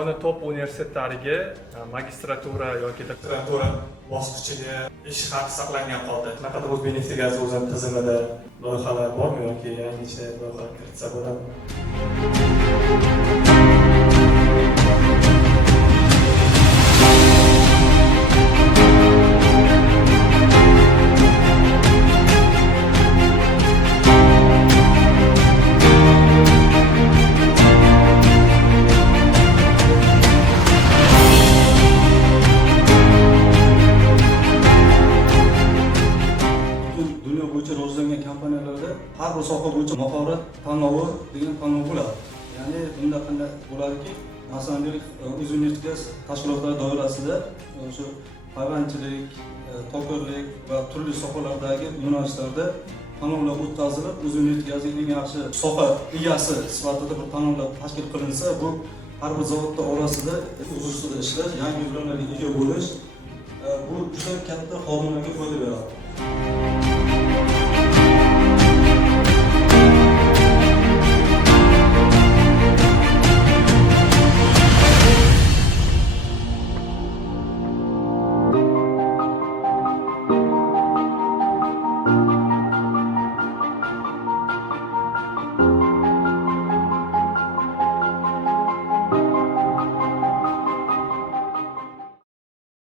Farg'ona top universitetlariga magistratura yoki doktorantura bosqichiga ish haqi saqlangan holda naqadar O'zbekneft gaz o'zini tizimida loyihalar bormi yoki yangicha loyihalar kiritsa bo'ladimi? Dunyo bo'yicha rivojlangan kompaniyalarda har bir soha bo'yicha mahorat tanlovi degan tanlov bo'ladi. Ya'ni bunda qanday bo'ladiki, masalan, O'zbekneft tashkilotlari doirasida o'sha payvandchilik, tokarlik va turli sohalardagi yo'nalishlarda tanlovlar o'tkazilib, O'zbekneft eng yaxshi soha egasi sifatida bir tanlovlar tashkil qilinsa, bu har bir zavodlar orasida o'z ustida ishlash, yangi bilimlarga ega bo'lish, bu juda katta xodimlarga foyda beradi.